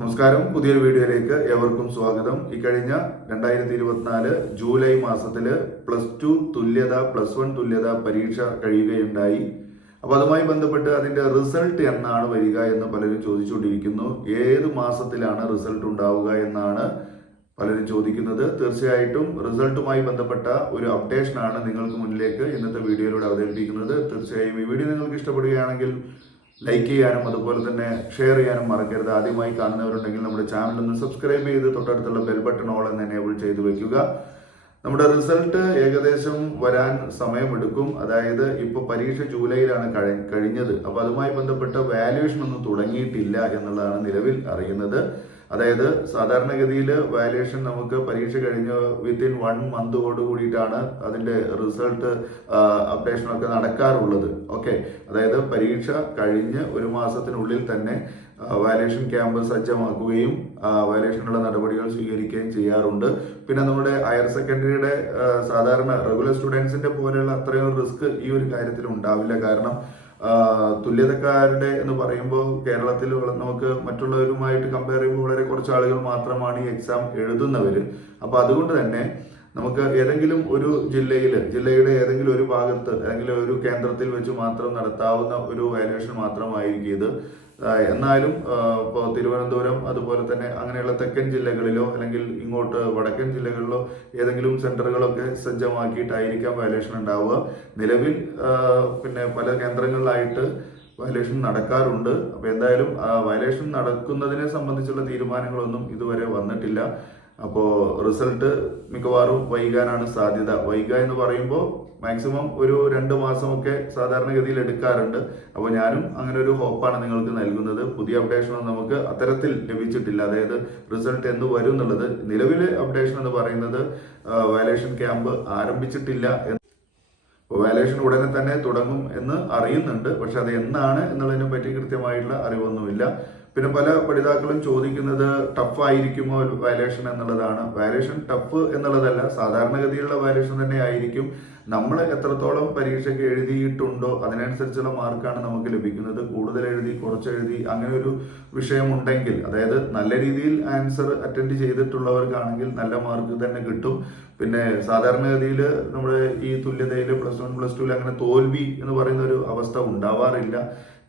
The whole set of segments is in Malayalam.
നമസ്കാരം. പുതിയൊരു വീഡിയോയിലേക്ക് ഏവർക്കും സ്വാഗതം. ഇക്കഴിഞ്ഞ 2024 ജൂലൈ മാസത്തില് +2 തുല്യത +1 തുല്യത പരീക്ഷ കഴിയുകയുണ്ടായി. അപ്പൊ അതുമായി ബന്ധപ്പെട്ട് അതിന്റെ റിസൾട്ട് എന്നാണ് വരിക എന്ന് പലരും ചോദിച്ചുകൊണ്ടിരിക്കുന്നു. ഏത് മാസത്തിലാണ് റിസൾട്ട് ഉണ്ടാവുക എന്നാണ് പലരും ചോദിക്കുന്നത്. തീർച്ചയായിട്ടും റിസൾട്ടുമായി ബന്ധപ്പെട്ട ഒരു അപ്ഡേഷനാണ് നിങ്ങൾക്ക് മുന്നിലേക്ക് ഇന്നത്തെ വീഡിയോയിലൂടെ അവതരിപ്പിക്കുന്നത്. തീർച്ചയായും ഈ വീഡിയോ നിങ്ങൾക്ക് ഇഷ്ടപ്പെടുകയാണെങ്കിൽ ലൈക്ക് ചെയ്യാനും അതുപോലെ തന്നെ ഷെയർ ചെയ്യാനും മറക്കരുത്. ആദ്യമായി കാണുന്നവരുണ്ടെങ്കിൽ നമ്മുടെ ചാനൽ ഒന്ന് സബ്സ്ക്രൈബ് ചെയ്ത് തൊട്ടടുത്തുള്ള ബെൽ ബട്ടൺ ഓൾ എന്ന് എനേബിൾ ചെയ്ത് വെക്കുക. നമ്മുടെ റിസൾട്ട് ഏകദേശം വരാൻ സമയമെടുക്കും. അതായത് ഇപ്പോൾ പരീക്ഷ ജൂലൈയിലാണ് കഴിഞ്ഞത്. അപ്പോൾ അതുമായി ബന്ധപ്പെട്ട വാല്യുവേഷൻ ഒന്നും തുടങ്ങിയിട്ടില്ല എന്നുള്ളതാണ് നിലവിൽ അറിയുന്നത്. അതായത് സാധാരണഗതിയിൽ വാല്യുവേഷൻ നമുക്ക് പരീക്ഷ കഴിഞ്ഞ് വിത്തിൻ 1 മന്തോട് കൂടിയിട്ടാണ് അതിന്റെ റിസൾട്ട് അപ്ഡേഷനൊക്കെ നടക്കാറുള്ളത്. ഓക്കെ, അതായത് പരീക്ഷ കഴിഞ്ഞ് ഒരു മാസത്തിനുള്ളിൽ തന്നെ വാല്യുവേഷൻ ക്യാമ്പ് സജ്ജമാക്കുകയും വാല്യുവേഷനുള്ള നടപടികൾ സ്വീകരിക്കുകയും ചെയ്യാറുണ്ട്. പിന്നെ നമ്മുടെ ഹയർ സെക്കൻഡറിയുടെ സാധാരണ റെഗുലർ സ്റ്റുഡൻസിന്റെ പോലെയുള്ള അത്രയും റിസ്ക് ഈ ഒരു കാര്യത്തിൽ ഉണ്ടാവില്ല. കാരണം തുല്യതക്കാരുടെ എന്ന് പറയുമ്പോൾ കേരളത്തിൽ നമുക്ക് മറ്റുള്ളവരുമായിട്ട് കമ്പയർ ചെയ്യുമ്പോൾ വളരെ കുറച്ച് ആളുകൾ മാത്രമാണ് ഈ എക്സാം എഴുതുന്നവര്. അപ്പൊ അതുകൊണ്ട് തന്നെ നമുക്ക് ഏതെങ്കിലും ഒരു ജില്ലയുടെ ഏതെങ്കിലും ഒരു ഭാഗത്ത് അല്ലെങ്കിൽ ഒരു കേന്ദ്രത്തിൽ വെച്ച് മാത്രം നടത്താവുന്ന ഒരു വാല്യുവേഷൻ മാത്രമായിരിക്കും ഇത്. എന്നാലും ഇപ്പോൾ തിരുവനന്തപുരം അതുപോലെ തന്നെ അങ്ങനെയുള്ള തെക്കൻ ജില്ലകളിലോ അല്ലെങ്കിൽ ഇങ്ങോട്ട് വടക്കൻ ജില്ലകളിലോ ഏതെങ്കിലും സെന്ററുകളൊക്കെ സജ്ജമാക്കിയിട്ടായിരിക്കാം വാല്യുവേഷൻ ഉണ്ടാവുക. നിലവിൽ പിന്നെ പല കേന്ദ്രങ്ങളിലായിട്ട് വയലേഷൻ നടക്കാറുണ്ട്. അപ്പൊ എന്തായാലും വയലേഷൻ നടക്കുന്നതിനെ സംബന്ധിച്ചുള്ള തീരുമാനങ്ങളൊന്നും ഇതുവരെ വന്നിട്ടില്ല. അപ്പോൾ റിസൾട്ട് മിക്കവാറും വൈകാനാണ് സാധ്യത. വൈകുക എന്ന് പറയുമ്പോൾ മാക്സിമം ഒരു 2 മാസമൊക്കെ സാധാരണഗതിയിൽ എടുക്കാറുണ്ട്. അപ്പോൾ ഞാനും അങ്ങനെ ഒരു ഹോപ്പാണ് നിങ്ങൾക്ക് നൽകുന്നത്. പുതിയ അപ്ഡേഷനൊന്നും നമുക്ക് അത്തരത്തിൽ ലഭിച്ചിട്ടില്ല. അതായത് റിസൾട്ട് എന്ന് വരും എന്നുള്ളത്. നിലവിലെ അപ്ഡേഷൻ എന്ന് പറയുന്നത് വാല്യുവേഷൻ ക്യാമ്പ് ആരംഭിച്ചിട്ടില്ല. വാല്യുവേഷൻ ഉടനെ തന്നെ തുടങ്ങും എന്ന് അറിയുന്നുണ്ട്. പക്ഷെ അത് എന്നാണ് എന്നുള്ളതിനെ പറ്റി കൃത്യമായിട്ടുള്ള അറിവൊന്നുമില്ല. പിന്നെ പല പഠിതാക്കളും ചോദിക്കുന്നത് ടഫ് ആയിരിക്കുമോ വാല്യുവേഷൻ എന്നുള്ളതാണ്. വാല്യുവേഷൻ ടഫ് എന്നുള്ളതല്ല, സാധാരണഗതിയിലുള്ള വാല്യുവേഷൻ തന്നെ ആയിരിക്കും. നമ്മൾ എത്രത്തോളം പരീക്ഷയ്ക്ക് എഴുതിയിട്ടുണ്ടോ അതിനനുസരിച്ചുള്ള മാർക്കാണ് നമുക്ക് ലഭിക്കുന്നത്. കൂടുതൽ എഴുതി കുറച്ച് എഴുതി അങ്ങനെ ഒരു വിഷയമുണ്ടെങ്കിൽ, അതായത് നല്ല രീതിയിൽ ആൻസർ അറ്റൻഡ് ചെയ്തിട്ടുള്ളവർക്കാണെങ്കിൽ നല്ല മാർക്ക് തന്നെ കിട്ടും. പിന്നെ സാധാരണഗതിയിൽ നമ്മുടെ ഈ തുല്യതയിൽ +1 +2 അങ്ങനെ തോൽവി എന്ന് പറയുന്ന ഒരു അവസ്ഥ ഉണ്ടാവാറില്ല.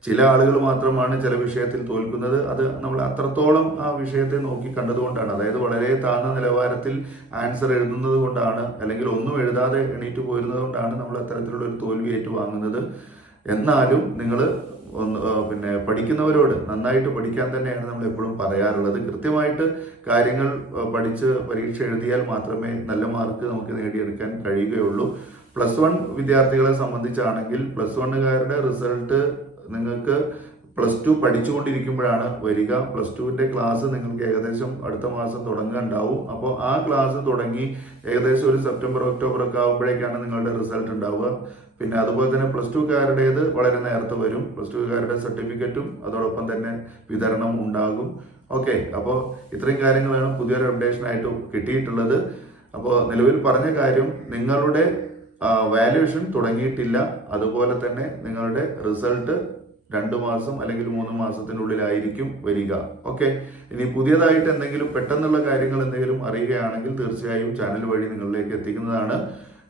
ചില ആളുകൾ മാത്രമാണ് ചില വിഷയത്തിൽ തോൽക്കുന്നത്. അത് നമ്മൾ അത്രത്തോളം ആ വിഷയത്തെ നോക്കി കണ്ടതുകൊണ്ടാണ്. അതായത് വളരെ താഴ്ന്ന നിലവാരത്തിൽ ആൻസർ എഴുതുന്നത് കൊണ്ടാണ്, അല്ലെങ്കിൽ ഒന്നും എഴുതാതെ എണീറ്റ് പോരുന്നത് കൊണ്ടാണ് നമ്മൾ അത്തരത്തിലുള്ള ഒരു തോൽവി ഏറ്റുവാങ്ങുന്നത്. എന്നാലും നിങ്ങൾ പിന്നെ പഠിക്കുന്നവരോട് നന്നായിട്ട് പഠിക്കാൻ തന്നെയാണ് നമ്മൾ എപ്പോഴും പറയാറുള്ളത്. കൃത്യമായിട്ട് കാര്യങ്ങൾ പഠിച്ച് പരീക്ഷ എഴുതിയാൽ മാത്രമേ നല്ല മാർക്ക് നമുക്ക് നേടിയെടുക്കാൻ കഴിയുകയുള്ളൂ. +1 വിദ്യാർത്ഥികളെ സംബന്ധിച്ചാണെങ്കിൽ +1കാരുടെ റിസൾട്ട് നിങ്ങൾക്ക് +2 പഠിച്ചുകൊണ്ടിരിക്കുമ്പോഴാണ് വരിക. +2വിന്റെ ക്ലാസ് നിങ്ങൾക്ക് ഏകദേശം അടുത്ത മാസം തുടങ്ങുന്നുണ്ടാവും. അപ്പോൾ ആ ക്ലാസ് തുടങ്ങി ഏകദേശം ഒരു സെപ്റ്റംബർ ഒക്ടോബർ ഒക്കെ ആകുമ്പോഴേക്കാണ് നിങ്ങളുടെ റിസൾട്ട് ഉണ്ടാവുക. പിന്നെ അതുപോലെ തന്നെ +2കാരുടേത് വളരെ നേരത്തെ വരും. +2കാരുടെ സർട്ടിഫിക്കറ്റും അതോടൊപ്പം തന്നെ വിതരണം ഉണ്ടാകും. ഓക്കെ, അപ്പോൾ ഇത്രയും കാര്യങ്ങളാണ് പുതിയൊരു അപ്ഡേഷനായിട്ട് കിട്ടിയിട്ടുള്ളത്. അപ്പോൾ നിലവിൽ പറഞ്ഞ കാര്യം, നിങ്ങളുടെ വാല്യുവേഷൻ തുടങ്ങിയിട്ടില്ല. അതുപോലെ തന്നെ നിങ്ങളുടെ റിസൾട്ട് 2 മാസം അല്ലെങ്കിൽ 3 മാസത്തിനുള്ളിലായിരിക്കും വരിക. ഓക്കെ, ഇനി പുതിയതായിട്ട് എന്തെങ്കിലും പെട്ടെന്നുള്ള കാര്യങ്ങൾ എന്തെങ്കിലും അറിയുകയാണെങ്കിൽ തീർച്ചയായും ചാനൽ വഴി നിങ്ങളിലേക്ക് എത്തിക്കുന്നതാണ്.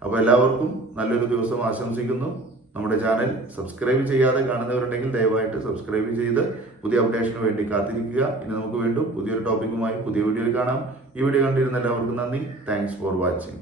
അപ്പോൾ എല്ലാവർക്കും നല്ലൊരു ദിവസം ആശംസിക്കുന്നു. നമ്മുടെ ചാനൽ സബ്സ്ക്രൈബ് ചെയ്യാതെ കാണുന്നവരുണ്ടെങ്കിൽ ദയവായിട്ട് സബ്സ്ക്രൈബ് ചെയ്ത് പുതിയ അപ്ഡേഷന് വേണ്ടി കാത്തിരിക്കുക. ഇനി നമുക്ക് വീണ്ടും പുതിയൊരു ടോപ്പിക്കുമായി പുതിയ വീഡിയോയിൽ കാണാം. ഈ വീഡിയോ കണ്ടിരുന്ന എല്ലാവർക്കും നന്ദി. Thanks for watching.